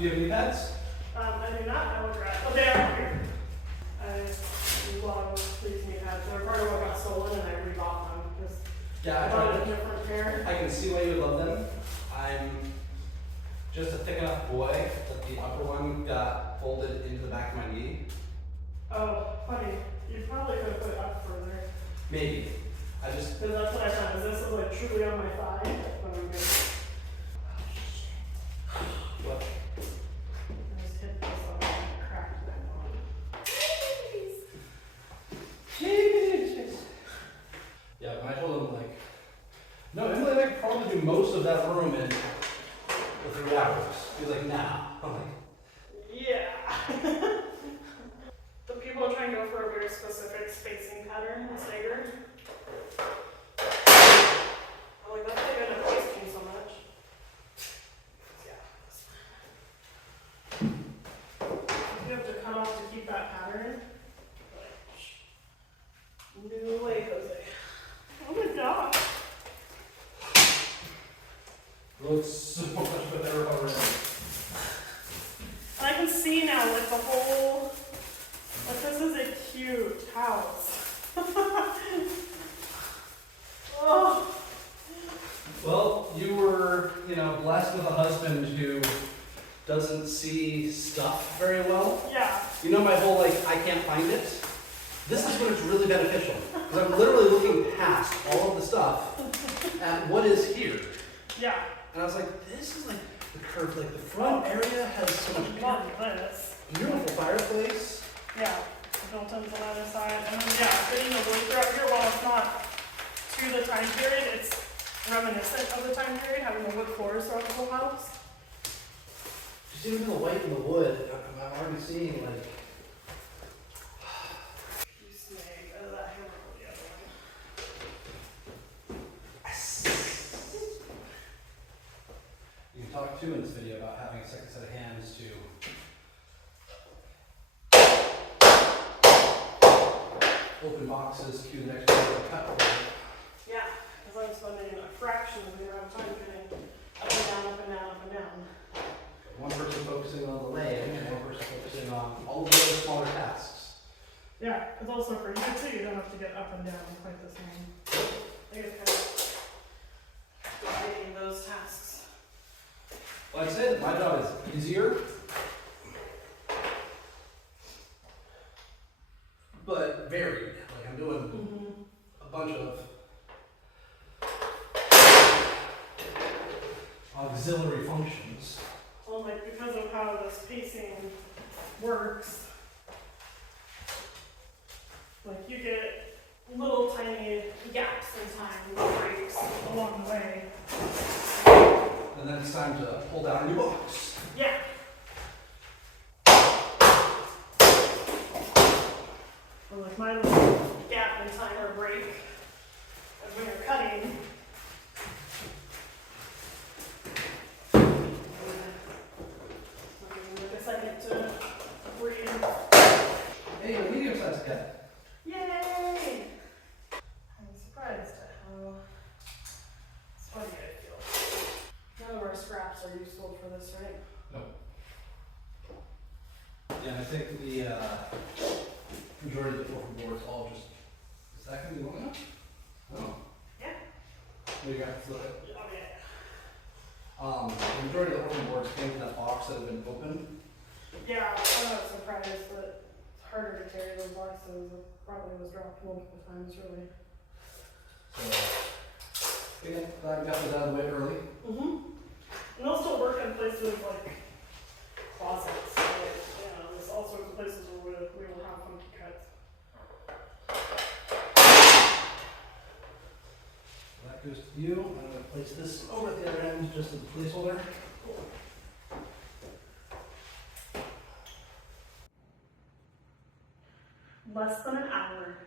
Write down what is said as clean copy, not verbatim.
Do you have any pets? I do not. I will grab. Oh, they are here. I love these new pads. They're part of what got stolen, and I rebought them because Yeah, I bought a different pair. I can see why you would love them. I'm just a thick enough boy that the upper one got folded into the back of my knee. Oh, funny. You probably could have put it up further. Maybe. I just. Because that's what I found. Is this is like truly on my thigh? When I'm good. What? I just hit this on and cracked that one. Jeez. Yeah, when I told him, like, no, Emily, I could probably do most of that room in 3 hours. He's like, nah. I'm like, yeah. The people are trying to go for a very specific spacing pattern in Stagger. I'm like, that's not going to waste you so much. Yeah. You have to cut off to keep that pattern. No way, Jose. Oh my god. looks so much better already. And I can see now, like, the whole, like, this is a cute house. Oh. Well, you were, blessed with a husband who doesn't see stuff very well. Yeah. You know my whole, I can't find it? This is when it's really beneficial. Because I'm literally looking past all of the stuff at what is here. Yeah. And I was like, this is the curve, the front area has so much Love this. beautiful fireplace. Yeah. Built into the other side. And then, yeah, fitting the wood throughout here, while it's not to the time period, it's reminiscent of the time period, having the wood floors throughout the whole house. Just even the white in the wood, I'm already seeing You snag out of that hammer or the other one. You can talk too in this video about having a second set of hands to open boxes, cue the next video, cut away. Yeah, because I'm spending a fraction of the amount of time getting up and down, up and down, up and down. One person focusing on the laying and one person focusing on all the other smaller tasks. Yeah, because also for you too, you don't have to get up and down quite the same. I think it's kind of dividing those tasks. Like I said, my job is easier, but varied. I'm doing a bunch of auxiliary functions. Well, because of how the spacing works, you get little tiny gaps in time, breaks along the way. And then it's time to pull down a new box. Yeah. Or my little gap in time or break as when you're cutting. A second to breathe. Hey, a medium-sized cut. Yay! I'm surprised at how sweaty I feel. None of our scraps are useful for this, right? No. Yeah, I think the majority of the open boards all just. Is that going to be long enough? No. Yeah. Maybe you have to flip it. Oh, yeah. The majority of the open boards came from that box that had been opened. Yeah, I'm not surprised, but it's harder to carry those boxes. It probably was dropped multiple times, really. So, again, glad we got those out of the way early. And they'll still work in places like closets. There's all sorts of places where we will have funky cuts. So that goes to you. I'm going to place this over at the other end just as a placeholder. Less than an hour.